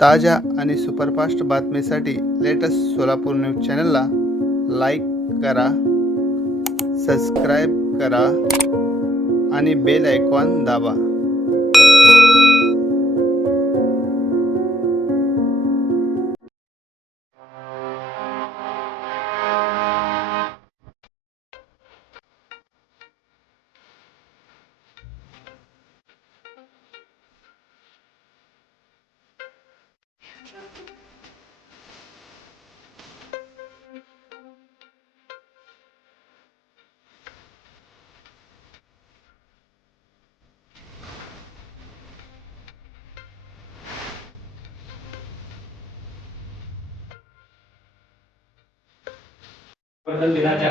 ताज्या आणि सुपरफास्ट बातमीसाठी लेटेस्ट सोलापूर न्यूज चॅनलला लाईक करा सबस्क्राईब करा आणि बेल आयकॉन दाबा. प्रथम दिनाच्या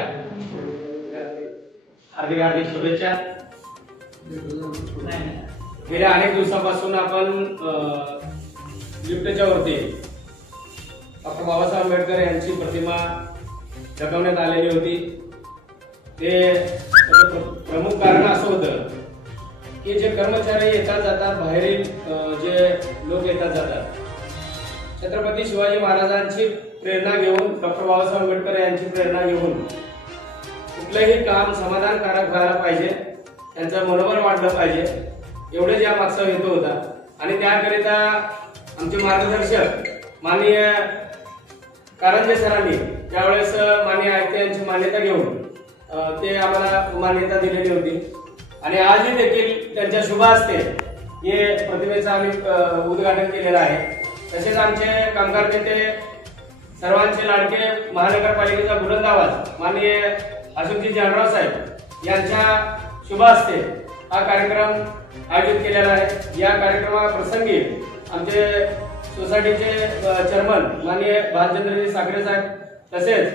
हार्दिक हार्दिक शुभेच्छा. गेल्या अनेक दिवसापासून आपण लिफ्टच्या वरती डॉक्टर बाबासाहेब आंबेडकर यांची प्रतिमा जगवण्यात आलेली होती. ते प्रमुख कारण असं होतं की जे कर्मचारी येतात जातात बाहेरील जे लोक येतात जातात. छत्रपती शिवाजी महाराजांची प्रेरणा घेऊन डॉक्टर बाबासाहेब आंबेडकर यांची प्रेरणा घेऊन कुठलंही काम समाधानकारक व्हायला पाहिजे त्यांचं मनोबल वाढलं पाहिजे एवढे या मागचा हेतू होता. आणि त्याकरिता आमचे मार्गदर्शक माननीय कारंजे सरांनी त्यावेळेस माननीय आयुक्त यांची मान्यता घेऊन ते आम्हाला मान्यता दिलेली होती. आणि आजही देखील त्यांच्या शुभ हस्ते हे प्रतिमेचं आम्ही उद्घाटन केलेलं आहे. तसेच आमचे कामगार नेते सर्वांचे लाडके महानगरपालिकेचा बुलंद आवाज माननीय अशोकजी जानराव साहेब यांच्या शुभ हस्ते हा कार्यक्रम आयोजित केलेला आहे. या कार्यक्रमाप्रसंगी आमचे सोसायटीचे चेअरमन माननीय भालचंद्रजी साखरे साहेब तसेच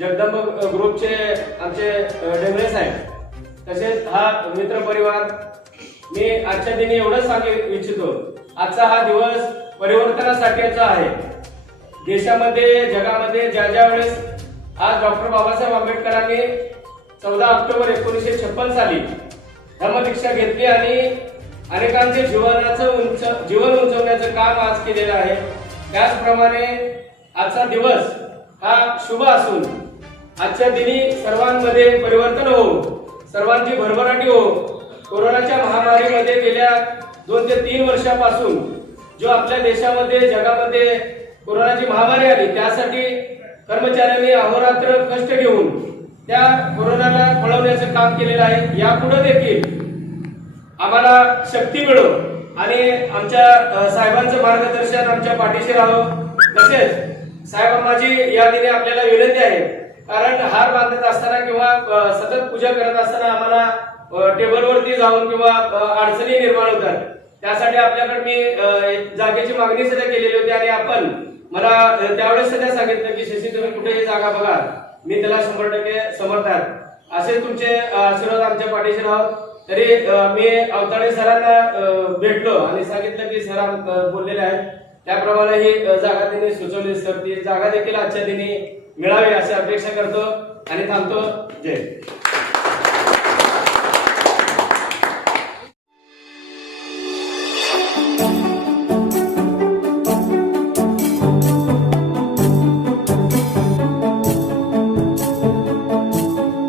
जगदंब ग्रुपचे आमचे अ, डेमरे साहेब तसेच हा मित्र परिवार मी आजच्या दिनी एवढंच सांगू इच्छितो. आजचा हा दिवस परिवर्तनासाठीचा आहे. देशामध्ये जगामध्ये ज्या ज्या वेळेस आज डॉक्टर बाबासाहेब आंबेडकरांनी चौदा ऑक्टोबर एकोणीसशे छप्पन साली धर्मदीक्षा घेतली आणि अनेकांचे जीवनाचं उंच जीवन उंचवण्याचं काम आज केलेलं आहे. त्याचप्रमाणे आजचा दिवस हा शुभ असून आजच्या दिनी सर्वांमध्ये परिवर्तन हो सर्वांची भरभराटी हो कोरोनाच्या महामारीमध्ये गेल्या दोन ते तीन वर्षापासून जो आपल्या देशामध्ये जगामध्ये कोरोनाची महामारी आली त्यासाठी कर्मचाऱ्यांनी अहोरात्र कष्ट घेऊन त्या कोरोनाला पळवण्याचं काम केलेलं आहे. यापुढे देखील आम्हाला शक्ती मिळो आणि आमच्या साहेबांचं मार्गदर्शन आमच्या पाठीशी राहावं तसेच साहेब माझी या दिने आपल्याला विनंती आहे कारण हार बांधत असताना किंवा सतत पूजा करत असताना आम्हाला टेबलवरती जाऊन किंवा अडचणी निर्माण होतात. त्यासाठी आपल्याकडे मी जागेची मागणी सुद्धा केलेली होती आणि आपण मला त्यावेळेस सध्या सांगितलं की शशी तुम्ही कुठेही जागा बघा. मी त्याला शंभर टक्के समर्थात असे तुमचे आशीर्वाद आमच्या पाठीशी राहत तरी मी अवताडे सरांना भेटलो आणि सांगितलं की सर बोललेले आहेत. त्याप्रमाणे ही जागा त्यांनी सुचवली. सर ती जागा देखील आजच्या दिनी मिळावी अशी अपेक्षा करतो आणि थांबतो. जय.